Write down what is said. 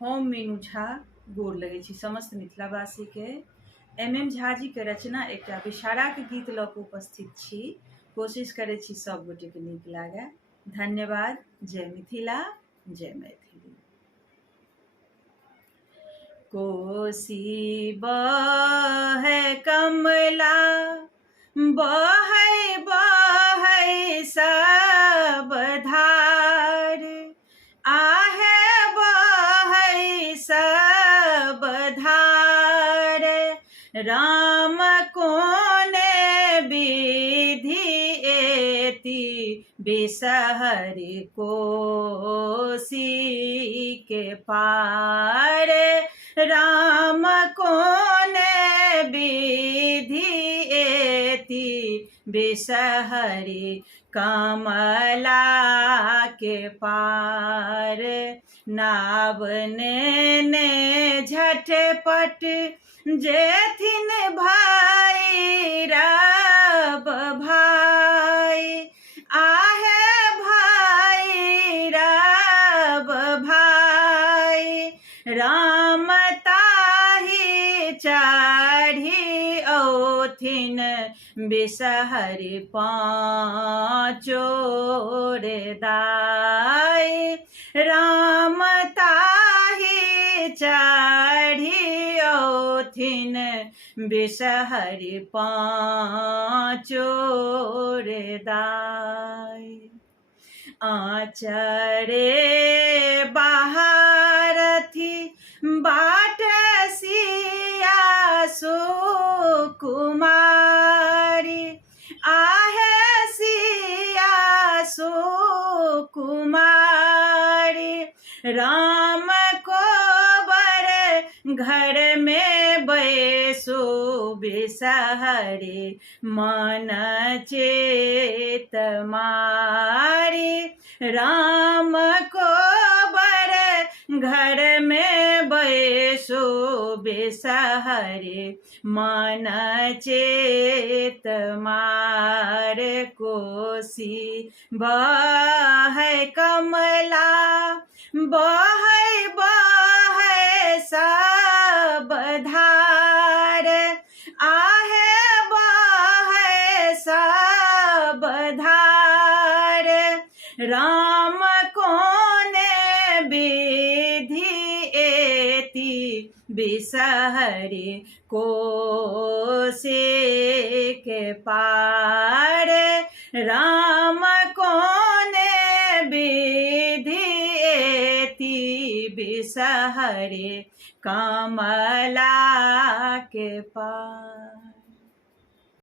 हम मीनू झा गोर लगै छी समस्त मिथिलावासी के। MM झा जी के रचना एकटा विषारा के गीत लऽ कऽ उपस्थित छी। कोशिश करै छी सब गोटे के नीक लागै। धन्यवाद। जय मिथिला, जय मैथिली। कोसी बहै कमला, बहै बहै सब धार, आहे बहै सब धार। राम कोने विधि एति बिसहरि कोसी के पार। राम कोने विधि एति बिसहरि कमला के पार। नाव नेने झटपट जेथिन भाई रब भाई, आहे भाई रब भाई। राम ताहि चढ़ी औथिन बिसहरि पाँचो रे दाई। राम ताहि चढ़ी औथिन बिसहरि पाँचो रे दाई। आचरे बहारथी बाट सिया सुकुमारी, आहे सिया सुकुमारी। राम को बर घर में बैसो बिसहरि मन चेत मारी। राम को बर घर में बैसो बिसहरि मन चेत मार। कोसी बहै कमला, बहै बहै सब धार, आहे बहै सब धार। राम कोने विधि एति बिसहरि कोसी के पार। राम कोने विधि एति बिसहरि कमला के पार।